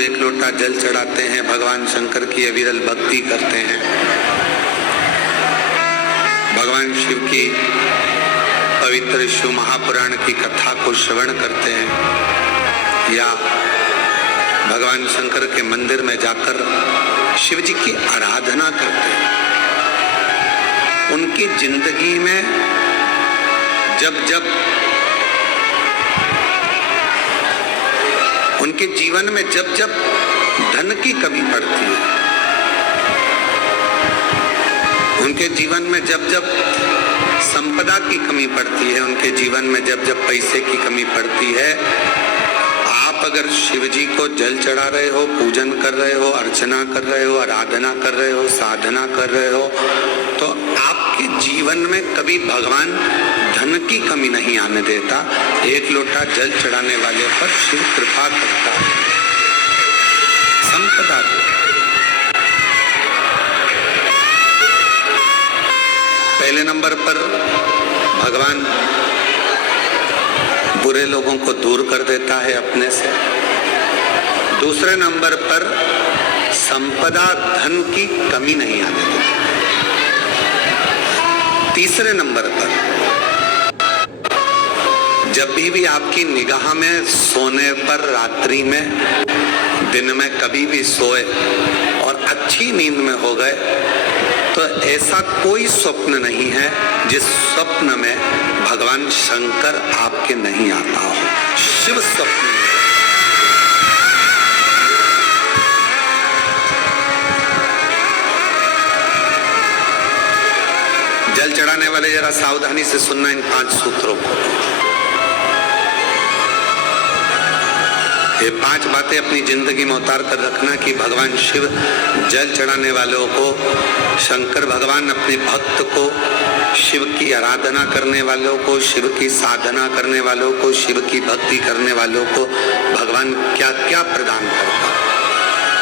एक लोटा जल चढ़ाते हैं, भगवान शंकर की अविरल भक्ति करते हैं, भगवान शिव की पवित्र शिव महापुराण की कथा को श्रवण करते हैं, या भगवान शंकर के मंदिर में जाकर शिव जी की आराधना करते हैं, उनकी जिंदगी में उनके जीवन में जब जब धन की कमी पड़ती है, उनके जीवन में जब जब संपदा की कमी पड़ती है, उनके जीवन में जब जब पैसे की कमी पड़ती है, आप अगर शिव जी को जल चढ़ा रहे हो, पूजन कर रहे हो, अर्चना कर रहे हो, आराधना कर रहे हो, साधना कर रहे हो, तो आपके जीवन में कभी भगवान धन की कमी नहीं आने देता। एक लोटा जल चढ़ाने वाले पर शिव कृपा करता है, संपदा देता। पहले नंबर पर भगवान बुरे लोगों को दूर कर देता है अपने से। दूसरे नंबर पर संपदा धन की कमी नहीं आने देता। तीसरे नंबर पर जब भी आपकी निगाह में सोने पर, रात्रि में, दिन में कभी भी सोए और अच्छी नींद में हो गए, तो ऐसा कोई स्वप्न नहीं है जिस स्वप्न में भगवान शंकर आपके नहीं आता हो। शिव स्वप्न में जल चढ़ाने वाले जरा सावधानी से सुनना इन 5 सूत्रों को। ये 5 बातें अपनी जिंदगी में उतार कर रखना कि भगवान शिव जल चढ़ाने वालों को, शंकर भगवान अपने भक्त को, शिव की आराधना करने वालों को, शिव की साधना करने वालों को, शिव की भक्ति करने वालों को भगवान क्या क्या प्रदान करता।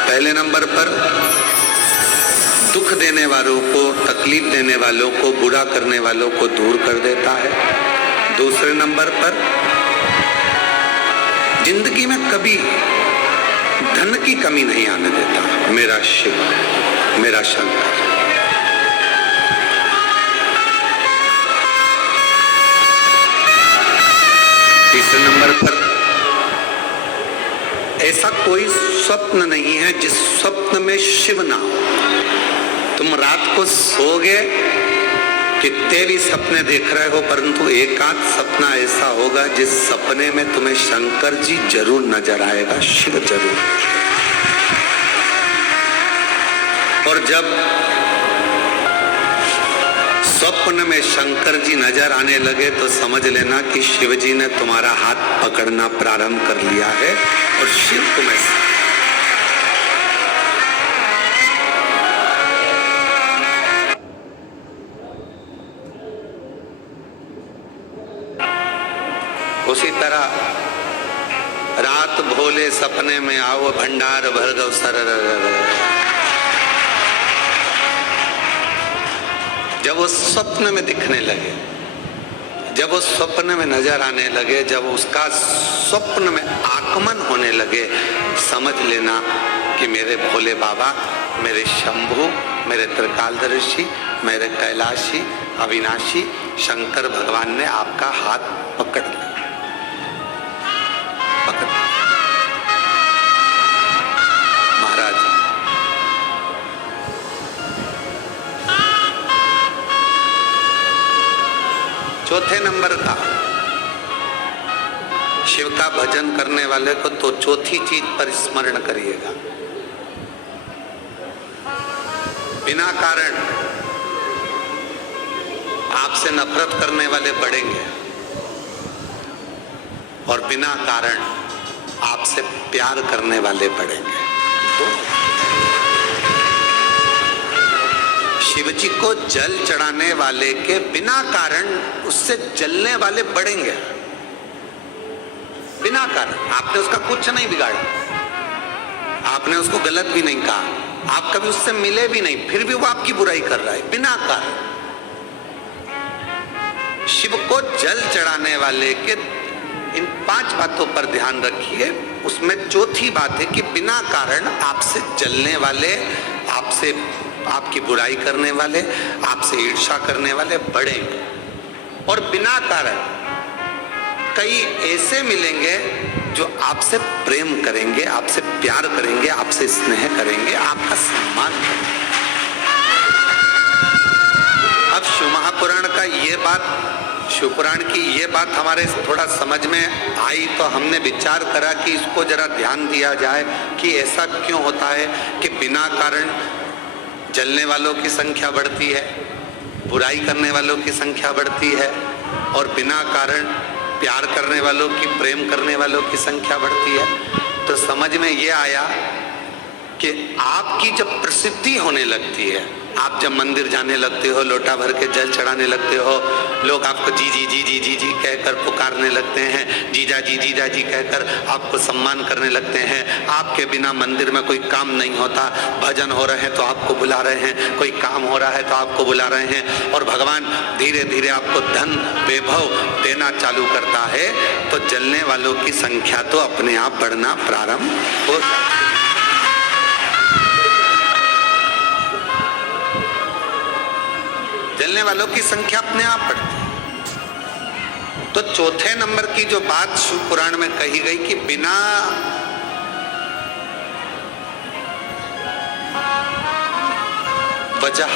पहले नंबर पर दुख देने वालों को, तकलीफ देने वालों को, बुरा करने वालों को दूर कर देता है। दूसरे नंबर पर जिंदगी में कभी धन की कमी नहीं आने देता मेरा शिव, मेरा शंकर। तीसरे नंबर पर ऐसा कोई स्वप्न नहीं है जिस स्वप्न में शिव ना हो। तुम रात को सोओगे, कितने भी सपने देख रहे हो, परंतु एक आध सपना ऐसा होगा जिस सपने में तुम्हें शंकर जी जरूर नजर आएगा, शिव जरूर। और जब स्वप्न में शंकर जी नजर आने लगे तो समझ लेना कि शिव जी ने तुम्हारा हाथ पकड़ना प्रारंभ कर लिया है और शिव तुम्हें उसी तरह रात भोले सपने में आओ, भंडार भर गौ सर। जब वो स्वप्न में दिखने लगे, जब वो स्वप्न में नजर आने लगे, जब उसका स्वप्न में आगमन होने लगे, समझ लेना कि मेरे भोले बाबा, मेरे शंभु, मेरे त्रिकालदर्शी, मेरे कैलाशी, अविनाशी शंकर भगवान ने आपका हाथ पकड़ लिया। महाराज चौथे नंबर का, शिव का भजन करने वाले को तो चौथी चीज पर स्मरण करिएगा। बिना कारण आपसे नफरत करने वाले बढ़ेंगे और बिना कारण आपसे प्यार करने वाले बढ़ेंगे। तो शिव जी को जल चढ़ाने वाले के बिना कारण उससे जलने वाले बढ़ेंगे, बिना कारण। आपने उसका कुछ नहीं बिगाड़ा, आपने उसको गलत भी नहीं कहा, आप कभी उससे मिले भी नहीं, फिर भी वो आपकी बुराई कर रहा है बिना कारण। शिव को जल चढ़ाने वाले के इन 5 बातों पर ध्यान रखिए। उसमें चौथी बात है कि बिना कारण आपसे जलने वाले, आपसे आपकी बुराई करने वाले, आपसे ईर्ष्या करने वाले बढ़ेंगे। और बिना कारण कई ऐसे मिलेंगे जो आपसे प्रेम करेंगे, आपसे प्यार करेंगे, आपसे स्नेह करेंगे, आपका सम्मान करेंगे। अब शिव महापुराण का ये बात, शिवपुराण की ये बात हमारे थोड़ा समझ में आई तो हमने विचार करा कि इसको जरा ध्यान दिया जाए कि ऐसा क्यों होता है कि बिना कारण जलने वालों की संख्या बढ़ती है, बुराई करने वालों की संख्या बढ़ती है, और बिना कारण प्यार करने वालों की, प्रेम करने वालों की संख्या बढ़ती है। तो समझ में ये आया कि आपकी जब प्रसिद्धि होने लगती है, आप जब मंदिर जाने लगते हो, लोटा भर के जल चढ़ाने लगते हो, लोग आपको जी जी जी जी जी जी कहकर पुकारने लगते हैं, जीजा जी कहकर आपको सम्मान करने लगते हैं। आपके बिना मंदिर में कोई काम नहीं होता, भजन हो रहे हैं तो आपको बुला रहे हैं, कोई काम हो रहा है तो आपको बुला रहे हैं, और भगवान धीरे धीरे आपको धन वैभव देना चालू करता है, तो जलने वालों की संख्या तो अपने आप बढ़ना प्रारंभ हो जाती है। जलने वालों की संख्या अपने आप बढ़ती है। तो चौथे नंबर की जो बात शिव पुराण में कही गई कि बिना वजह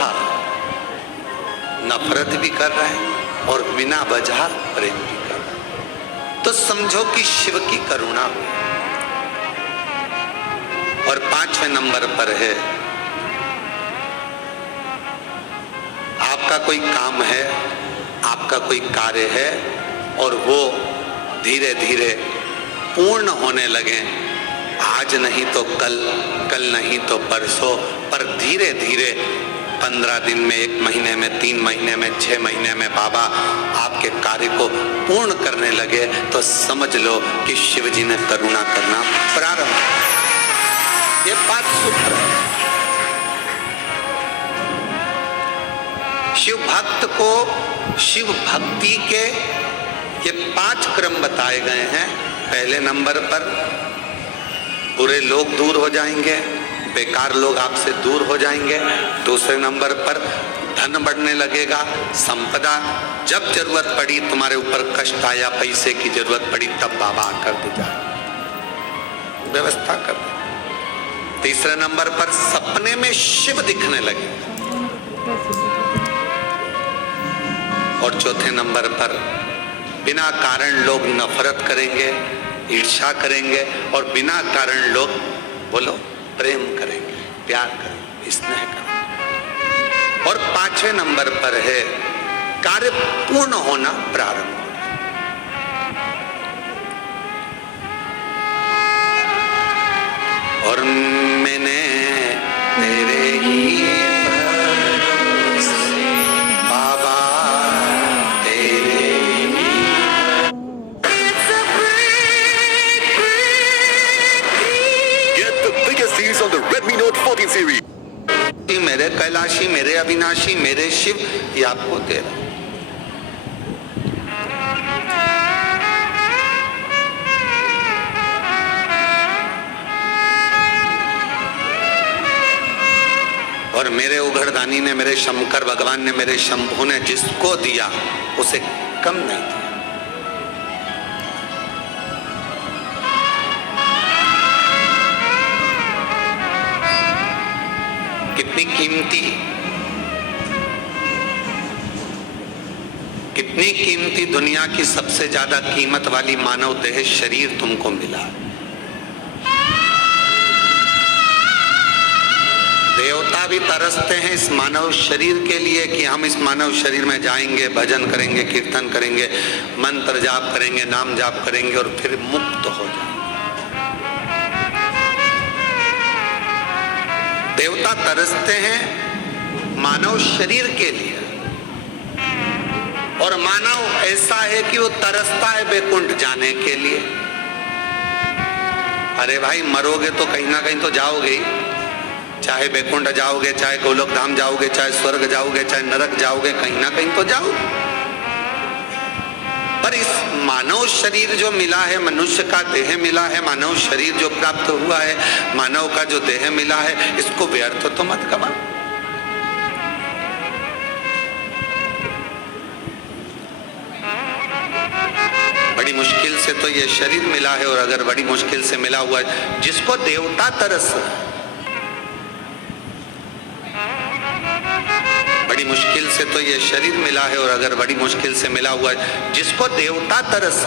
नफरत भी कर रहे हैं और बिना वजह प्रेम भी कर रहे हैं, तो समझो कि शिव की करुणा। और 5वें नंबर पर है, आपका कोई काम है, आपका कोई कार्य है और वो धीरे धीरे पूर्ण होने लगे, आज नहीं तो कल, कल नहीं तो परसों, पर धीरे धीरे 15 दिन में, 1 महीने में, 3 महीने में, 6 महीने में बाबा आपके कार्य को पूर्ण करने लगे, तो समझ लो कि शिव जी ने करुणा करना प्रारंभ किया। ये बात सूत्र है। शिव भक्त को शिव भक्ति के ये 5 क्रम बताए गए हैं। पहले नंबर पर बुरे लोग दूर हो जाएंगे, बेकार लोग आपसे दूर हो जाएंगे। दूसरे नंबर पर धन बढ़ने लगेगा, संपदा, जब जरूरत पड़ी, तुम्हारे ऊपर कष्ट आया, पैसे की जरूरत पड़ी, तब बाबा आकर दे जा व्यवस्था कर दे। तीसरे नंबर पर सपने में शिव दिखने लगे। और चौथे नंबर पर बिना कारण लोग नफरत करेंगे, ईर्ष्या करेंगे, और बिना कारण लोग बोलो प्रेम करेंगे, प्यार करेंगे, स्नेह करेंगे। और 5वें नंबर पर है कार्य पूर्ण होना प्रारंभ। और मैंने तेरे ही on the Redmi Note 14 series. मेरे कैलाशी, मेरे अविनाशी, मेरे शिव, ये आपको दे रहा। और मेरे उघड़दानी ने, मेरे शंकर भगवान ने, मेरे शंभू ने जिसको दिया उसे कम नहीं दिया। कितनी कीमती दुनिया की सबसे ज्यादा कीमत वाली मानव देह शरीर तुमको मिला। देवता भी तरसते हैं इस मानव शरीर के लिए कि हम इस मानव शरीर में जाएंगे, भजन करेंगे, कीर्तन करेंगे, मंत्र जाप करेंगे, नाम जाप करेंगे और फिर मुक्त हो जाएंगे। देवता तरसते हैं मानव शरीर के लिए, और मानव ऐसा है कि वो तरसता है बैकुंठ जाने के लिए। अरे भाई, मरोगे तो कहीं ना कहीं तो जाओगे ही, चाहे बैकुंठ जाओगे, चाहे गोलोक धाम जाओगे, चाहे स्वर्ग जाओगे, चाहे नरक जाओगे, कहीं ना कहीं तो जाओगे। पर और इस मानव शरीर जो मिला है, मनुष्य का देह मिला है, मानव शरीर जो प्राप्त हुआ है, मानव का जो देह मिला है, इसको व्यर्थ तो मत गवा। बड़ी मुश्किल से तो ये शरीर मिला है, और अगर बड़ी मुश्किल से मिला हुआ है, जिसको देवता तरस, बड़ी मुश्किल से तो ये शरीर मिला है, और अगर बड़ी मुश्किल से मिला हुआ है, जिसको देवता तरस,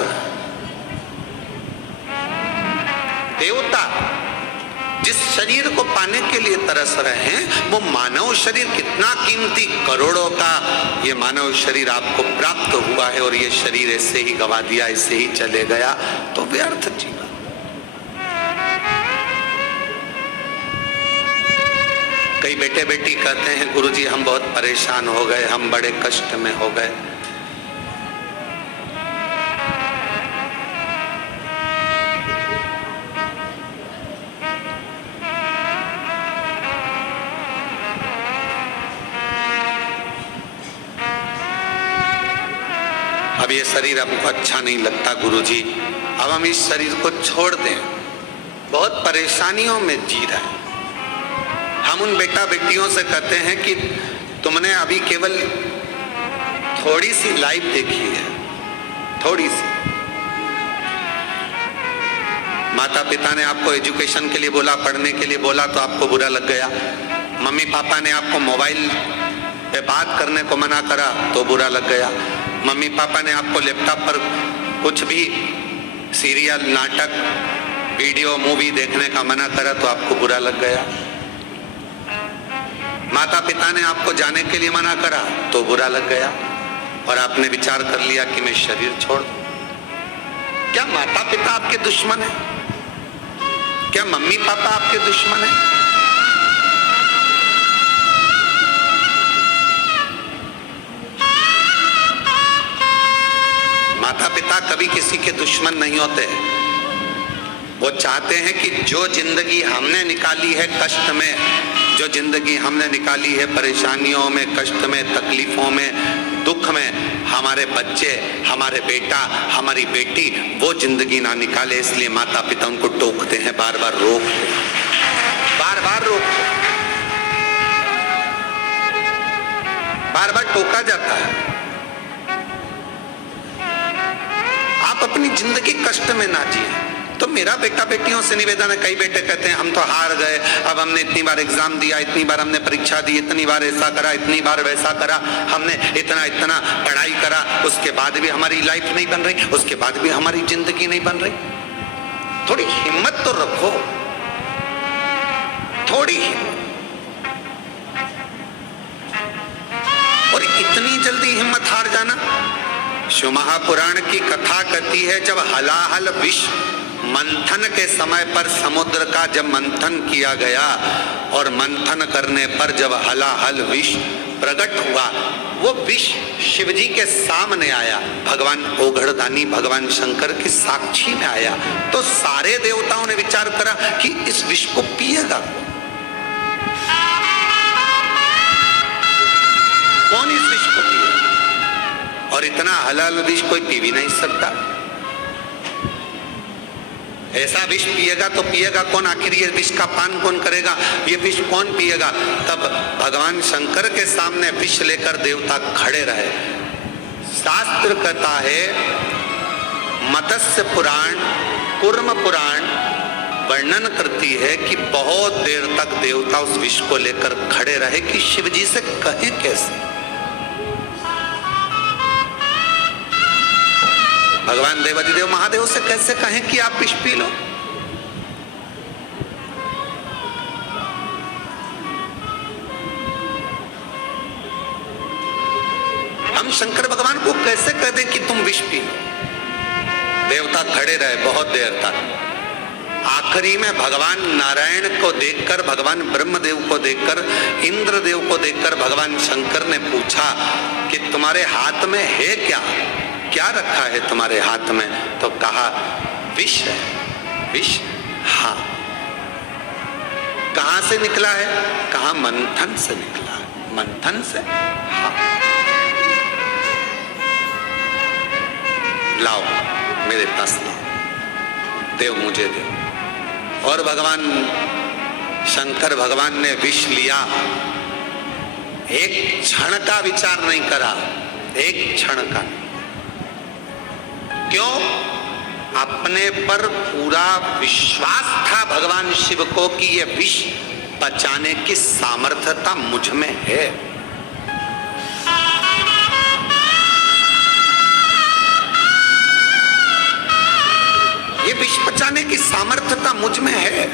देवता जिस शरीर को पाने के लिए तरस रहे हैं, वो मानव शरीर कितना कीमती, करोड़ों का ये मानव शरीर आपको प्राप्त हुआ है, और ये शरीर ऐसे ही गवा दिया, ऐसे ही चले गया, तो व्यर्थ जीवन। कई बेटे बेटी कहते हैं, गुरुजी हम बहुत परेशान हो गए, हम बड़े कष्ट में हो गए। अब ये शरीर हमको अच्छा नहीं लगता गुरुजी, अब हम इस शरीर को छोड़ दें, बहुत परेशानियों में जी रहे हैं। हम उन बेटा बेटियों से कहते हैं कि तुमने अभी केवल थोड़ी सी लाइफ देखी है, थोड़ी सी। माता पिता ने आपको एजुकेशन के लिए बोला, पढ़ने के लिए बोला, तो आपको बुरा लग गया। मम्मी पापा ने आपको मोबाइल पे बात करने को मना करा तो बुरा लग गया। मम्मी पापा ने आपको लैपटॉप पर कुछ भी सीरियल, नाटक, वीडियो, मूवी देखने का मना करा तो आपको बुरा लग गया। माता पिता ने आपको जाने के लिए मना करा तो बुरा लग गया, और आपने विचार कर लिया कि मैं शरीर छोड़ दूं। क्या माता पिता आपके दुश्मन है? क्या मम्मी पापा आपके दुश्मन है? माता पिता कभी किसी के दुश्मन नहीं होते। वो चाहते हैं कि जो जिंदगी हमने निकाली है कष्ट में, जो जिंदगी हमने निकाली है परेशानियों में, कष्ट में, तकलीफों में, दुख में, हमारे बच्चे, हमारे बेटा, हमारी बेटी वो जिंदगी ना निकाले। इसलिए माता पिता उनको टोकते हैं, बार बार रोकते हैं, बार बार रोकते हैं, बार बार टोका जाता है। आप अपनी जिंदगी कष्ट में ना जिए। तो मेरा बेटा बेटियों से निवेदन है, कई बेटे कहते हैं हम तो हार गए, अब हमने इतनी बार एग्जाम दिया, इतनी बार हमने परीक्षा दी, इतनी बार ऐसा करा, इतनी बार वैसा करा, हमने इतना इतना पढ़ाई करा, उसके बाद भी हमारी लाइफ नहीं बन रही, उसके बाद भी हमारी जिंदगी नहीं बन रही। थोड़ी हिम्मत तो रखो, थोड़ी हिम्मत। और इतनी जल्दी हिम्मत हार जाना। शिव महापुराण की कथा कहती है, जब हलाहल विष मंथन के समय पर समुद्र का जब मंथन किया गया, और मंथन करने पर जब हलाहल विष प्रकट हुआ, वो विष शिवजी के सामने आया, भगवान ओघड़दानी भगवान शंकर की साक्षी में आया, तो सारे देवताओं ने विचार करा कि इस विष को पिएगा कौन, इस विष को पिएगा? और इतना हलाल विष कोई पी भी नहीं सकता। ऐसा विष पिएगा तो पिएगा कौन? आखिर ये विष का पान कौन करेगा? ये विष कौन पिएगा? तब भगवान शंकर के सामने विष लेकर देवता खड़े रहे। शास्त्र कहता है, मत्स्य पुराण, कूर्म पुराण वर्णन करती है कि बहुत देर तक देवता उस विष को लेकर खड़े रहे कि शिवजी से कहे कैसे। भगवान देवाधिदेव महादेव से कैसे कहें कि आप विष पी लो? हम शंकर भगवान को कैसे कह दें कि तुम विष पी लो? देवता खड़े रहे बहुत देर तक। आखिरी में भगवान नारायण को देखकर, भगवान ब्रह्मदेव को देखकर, इंद्रदेव को देखकर भगवान शंकर ने पूछा कि तुम्हारे हाथ में है क्या? क्या रखा है तुम्हारे हाथ में? तो कहा विष है। विष? हाँ। कहां से निकला है? कहा मंथन से निकला है। मंथन से? हाँ। लाओ मेरे पास लाओ, देव मुझे दे। और भगवान शंकर भगवान ने विष लिया, एक क्षण का विचार नहीं करा, एक क्षण का। क्यों? अपने पर पूरा विश्वास था भगवान शिव को कि ये विष पचाने की सामर्थ्यता मुझ में है। ये विष पचाने की सामर्थ्यता मुझ में है।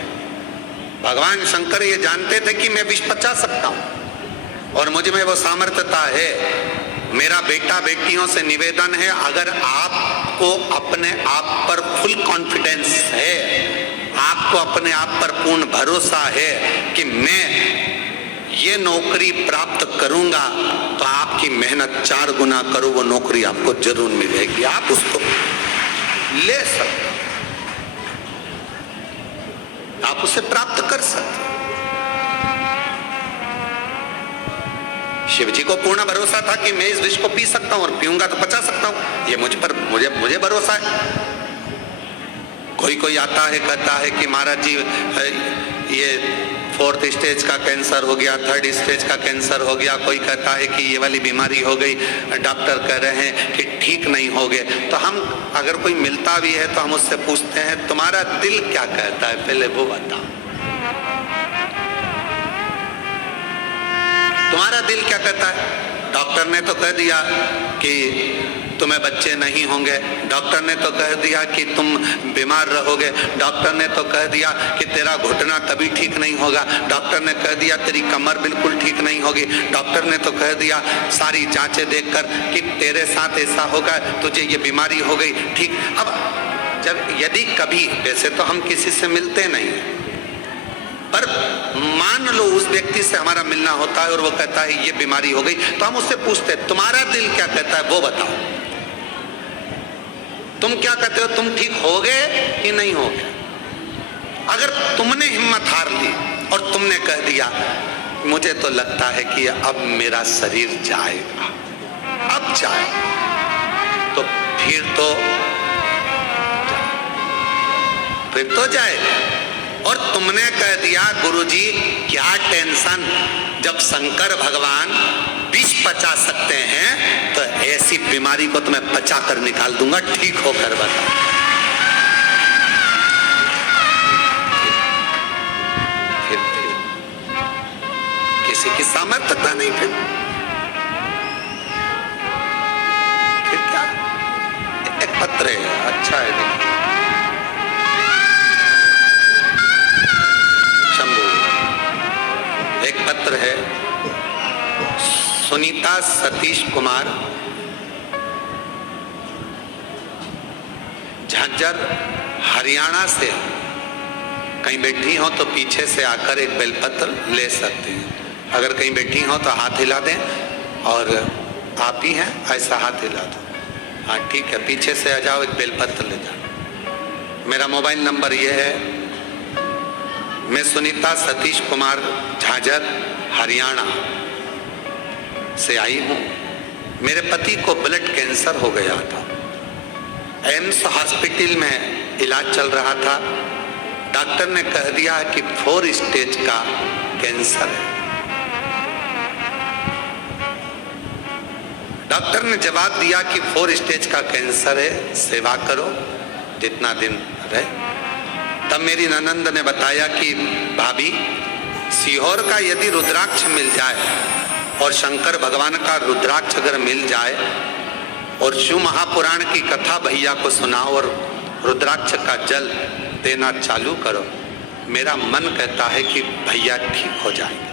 भगवान शंकर ये जानते थे कि मैं विष पचा सकता हूं और मुझ में वो सामर्थ्यता है। मेरा बेटा बेटियों से निवेदन है, अगर आपको अपने आप पर फुल कॉन्फिडेंस है, आपको अपने आप पर पूर्ण भरोसा है कि मैं ये नौकरी प्राप्त करूंगा, तो आपकी मेहनत 4 गुना करो, वो नौकरी आपको जरूर मिलेगी। आप उसको ले सकते, आप उसे प्राप्त कर सकते। शिव जी को पूर्ण भरोसा था कि मैं इस विष को पी सकता हूं और पीऊंगा तो पचा सकता हूं, ये मुझ पर मुझे भरोसा है। कोई कोई आता है कहता है कि महाराज जी ये 4th स्टेज का कैंसर हो गया, 3rd स्टेज का कैंसर हो गया, कोई कहता है कि ये वाली बीमारी हो गई, डॉक्टर कह रहे हैं कि ठीक नहीं हो गए। तो हम अगर कोई मिलता भी है तो हम उससे पूछते हैं तुम्हारा दिल क्या कहता है, पहले वो बताओ, तुम्हारा दिल क्या कहता है? डॉक्टर ने तो कह दिया कि तुम्हें बच्चे नहीं होंगे, डॉक्टर ने तो कह दिया कि तुम बीमार रहोगे, डॉक्टर ने तो कह दिया कि तेरा घुटना कभी ठीक नहीं होगा, डॉक्टर ने कह दिया तेरी कमर बिल्कुल ठीक नहीं होगी, डॉक्टर ने तो कह दिया सारी जांचें देखकर कि तेरे साथ ऐसा होगा, तुझे ये बीमारी हो गई, ठीक। अब जब यदि कभी, वैसे तो हम किसी से मिलते नहीं, पर मान लो उस व्यक्ति से हमारा मिलना होता है और वो कहता है ये बीमारी हो गई, तो हम उससे पूछते हैं तुम्हारा दिल क्या कहता है, वो बताओ, तुम क्या कहते हो, तुम ठीक होगे कि नहीं होगे? अगर तुमने हिम्मत हार ली और तुमने कह दिया मुझे तो लगता है कि अब मेरा शरीर जाएगा, अब जाए, तो फिर तो जाएगा। और तुमने कह दिया गुरुजी क्या टेंशन, जब शंकर भगवान विष पचा सकते हैं तो ऐसी बीमारी को तो मैं पचा कर निकाल दूंगा, ठीक होकर बता। फिर किसी की सामर्थ्यता नहीं, फिर क्या? एक पत्र है, अच्छा है, देखिए एक पत्र है, सुनीता सतीश कुमार, झांझर हरियाणा से। कहीं बैठी हो तो पीछे से आकर एक बेलपत्र ले सकते हैं। अगर कहीं बैठी हो तो हाथ हिला दें, और आप ही हैं ऐसा हाथ हिला दो। हाँ ठीक है, पीछे से आ जाओ, एक बेलपत्र ले जाओ। मेरा मोबाइल नंबर ये है, मैं सुनीता सतीश कुमार झांझर हरियाणा से आई हूँ। मेरे पति को ब्लड कैंसर हो गया था, एम्स हॉस्पिटल में इलाज चल रहा था। डॉक्टर ने कह दिया कि 4 स्टेज का कैंसर है। डॉक्टर ने जवाब दिया कि 4 स्टेज का कैंसर है, सेवा करो जितना दिन रहे। तब मेरी ननंद ने बताया कि भाभी सीहोर का यदि रुद्राक्ष मिल जाए और शंकर भगवान का रुद्राक्ष अगर मिल जाए और शिव महापुराण की कथा भैया को सुनाओ और रुद्राक्ष का जल देना चालू करो, मेरा मन कहता है कि भैया ठीक हो जाएंगे।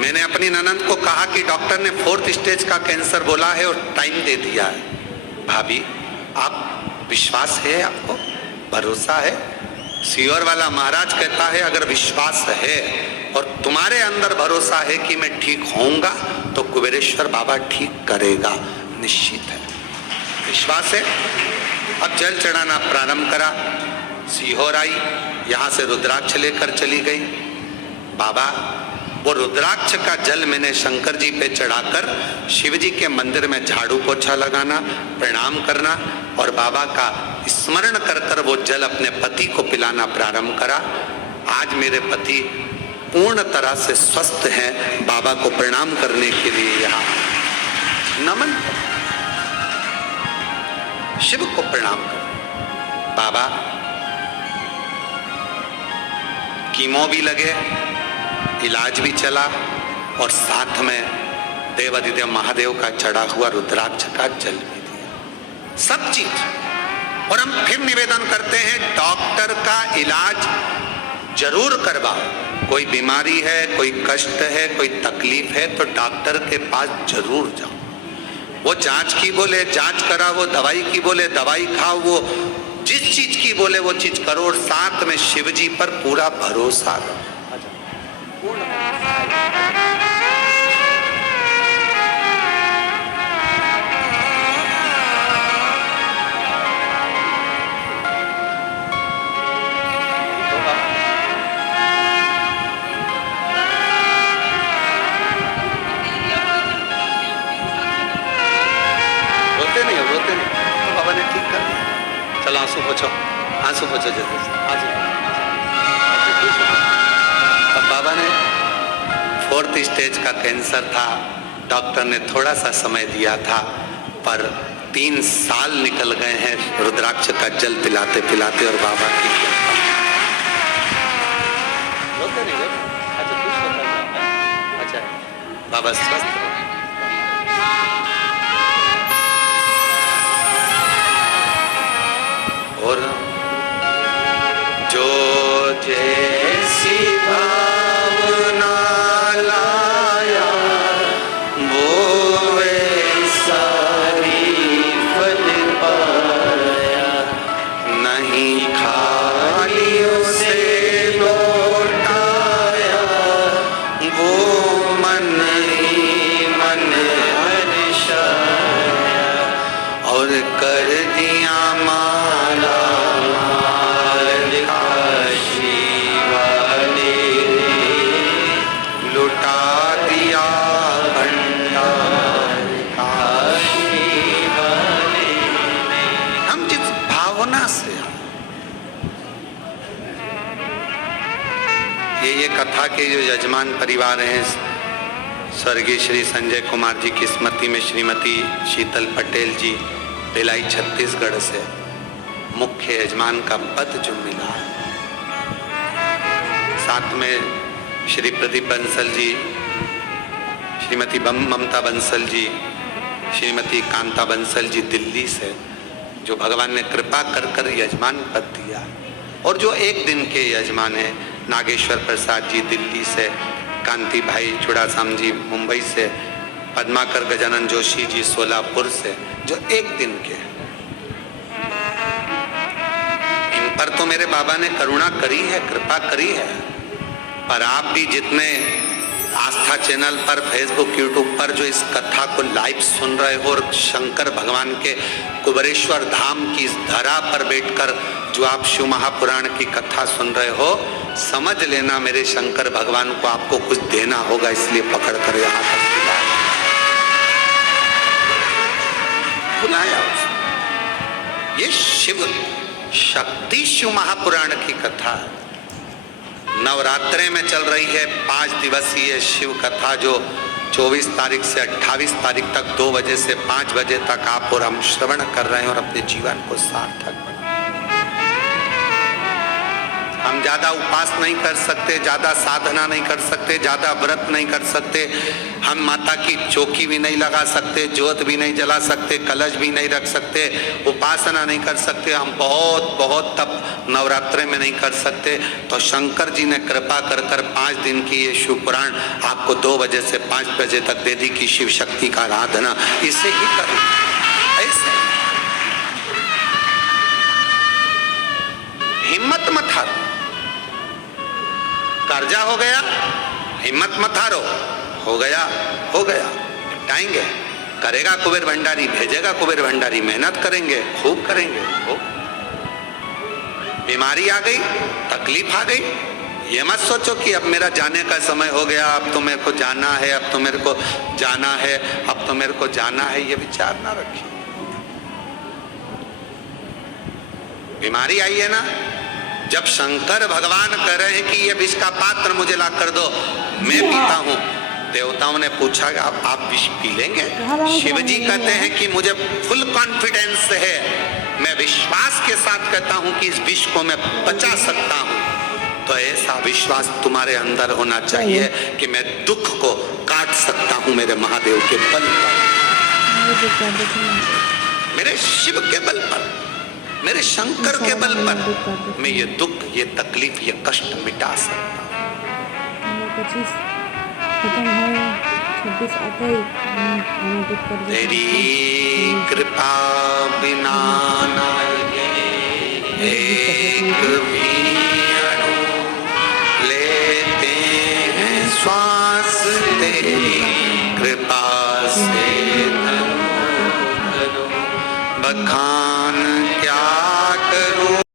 मैंने अपनी ननंद को कहा कि डॉक्टर ने 4th स्टेज का कैंसर बोला है और टाइम दे दिया है। भाभी आप विश्वास है, आपको भरोसा है? सीहोर वाला महाराज कहता है अगर विश्वास है और तुम्हारे अंदर भरोसा है कि मैं ठीक होऊंगा तो कुबेरेश्वर बाबा ठीक करेगा, निश्चित है, विश्वास है। अब जल चढ़ाना प्रारंभ करा, सीहोर आई, यहाँ से रुद्राक्ष लेकर चली गई। बाबा वो रुद्राक्ष का जल मैंने शंकर जी पे चढ़ाकर शिव जी के मंदिर में झाड़ू पोछा लगाना, प्रणाम करना और बाबा का स्मरण कर कर वो जल अपने पति को पिलाना प्रारंभ करा। आज मेरे पति पूर्ण तरह से स्वस्थ हैं। बाबा को प्रणाम करने के लिए यहाँ नमन, शिव को प्रणाम कर। बाबा कीमो भी लगे, इलाज भी चला और साथ में देवाधिदेव महादेव का चढ़ा हुआ रुद्राक्ष का जल भी दिया, सब चीज। और हम फिर निवेदन करते हैं, डॉक्टर का इलाज जरूर करवाओ। कोई बीमारी है, कोई कष्ट है, कोई तकलीफ है तो डॉक्टर के पास जरूर जाओ। वो जांच की बोले जांच कराओ, वो दवाई की बोले दवाई खाओ, वो जिस चीज की बोले वो चीज करो और साथ में शिव जी पर पूरा भरोसा करो। रोते नहीं तो बाबा ने ठीक कर दिया। चलो आंसू पोछो जल्दी से, आंसू। अब बाबा ने 4th स्टेज का कैंसर था, डॉक्टर ने थोड़ा सा समय दिया था पर 3 साल निकल गए हैं रुद्राक्ष का जल पिलाते पिलाते और बाबा की रोते नहीं रोते। अच्छा खुश होता है। अच्छा बाबा स्वस्थ और जो जैसी भावना लाया वो वैसा ही फल पाया, नहीं खाली उसे लौटाया वो मन ही मन हर्षाया और कर दिया माला ये कथा के जो यजमान परिवार हैं, स्वर्गीय श्री संजय कुमार जी की स्मृति में श्रीमती शीतल पटेल जी भिलाई छत्तीसगढ़ से मुख्य यजमान का पद जो मिला है, साथ में श्री प्रदीप बंसल जी, श्रीमती ममता बंसल जी, श्रीमती कांता बंसल जी दिल्ली से, जो भगवान ने कृपा कर कर यजमान पद दिया। और जो एक दिन के यजमान है नागेश्वर प्रसाद जी दिल्ली से, कांति भाई चुड़ासाम जी मुंबई से, पद्माकर गजानन जोशी जी सोलापुर से, जो एक दिन के। इन पर तो मेरे बाबा ने करुणा करी है, कृपा करी है, पर आप भी जितने आस्था चैनल पर, फेसबुक, यूट्यूब पर जो इस कथा को लाइव सुन रहे हो और शंकर भगवान के कुबेरेश्वर धाम की इस धरा पर बैठकर जो आप शिव महापुराण की कथा सुन रहे हो, समझ लेना मेरे शंकर भगवान को आपको कुछ देना होगा, इसलिए पकड़ कर यहाँ तक बुलाया। ये शिव शक्ति शिव महापुराण की कथा है। नवरात्रे में चल रही है 5 दिवसीय शिव कथा, जो 24 तारीख से 28 तारीख तक 2 बजे से 5 बजे तक आप और हम श्रवण कर रहे हैं और अपने जीवन को सार्थक बना। हम ज्यादा उपास नहीं कर सकते, ज्यादा साधना नहीं कर सकते, ज्यादा व्रत नहीं कर सकते, हम माता की चौकी भी नहीं लगा सकते, ज्योत भी नहीं जला सकते, कलश भी नहीं रख सकते, उपासना नहीं कर सकते, हम बहुत तप नवरात्रे में नहीं कर सकते। तो शंकर जी ने कृपा कर कर 5 दिन की ये शिव पुराण आपको 2 बजे से 5 बजे तक दे दी कि शिव शक्ति का आराधना इसे ही करें। ऐसे हिम्मत मत हारो, कर्जा हो गया हिम्मत मत हारो, हो गया टाएंगे, करेगा कुबेर भंडारी, भेजेगा कुबेर भंडारी, मेहनत करेंगे, खूब करेंगे। हो बीमारी आ गई, तकलीफ आ गई, ये मत सोचो कि अब मेरा जाने का समय हो गया, अब तो मेरे को जाना है, अब तो मेरे को जाना है, अब तो मेरे को जाना है, ये विचार ना रखिए। बीमारी आई है ना, जब शंकर भगवान कह रहे हैं कि ये विष का पात्र मुझे ला कर दो, मैं पीता हूं, देवताओं ने पूछा कि आप विष पी लेंगे? शिव जी कहते हैं कि मुझे फुल कॉन्फिडेंस है, मैं विश्वास के साथ कहता हूं कि इस विष को मैं पचा सकता हूं। तो ऐसा विश्वास तुम्हारे अंदर होना चाहिए कि मैं दुख को काट सकता हूं मेरे महादेव के बल पर, मेरे शिव के बल पर, मेरे शंकर के बल पर मैं ये दुख, ये तकलीफ, ये कष्ट मिटा सकता हूं। तेरी कृपा बिना एक भी अणु लेते हैं श्वास, तेरी कृपा से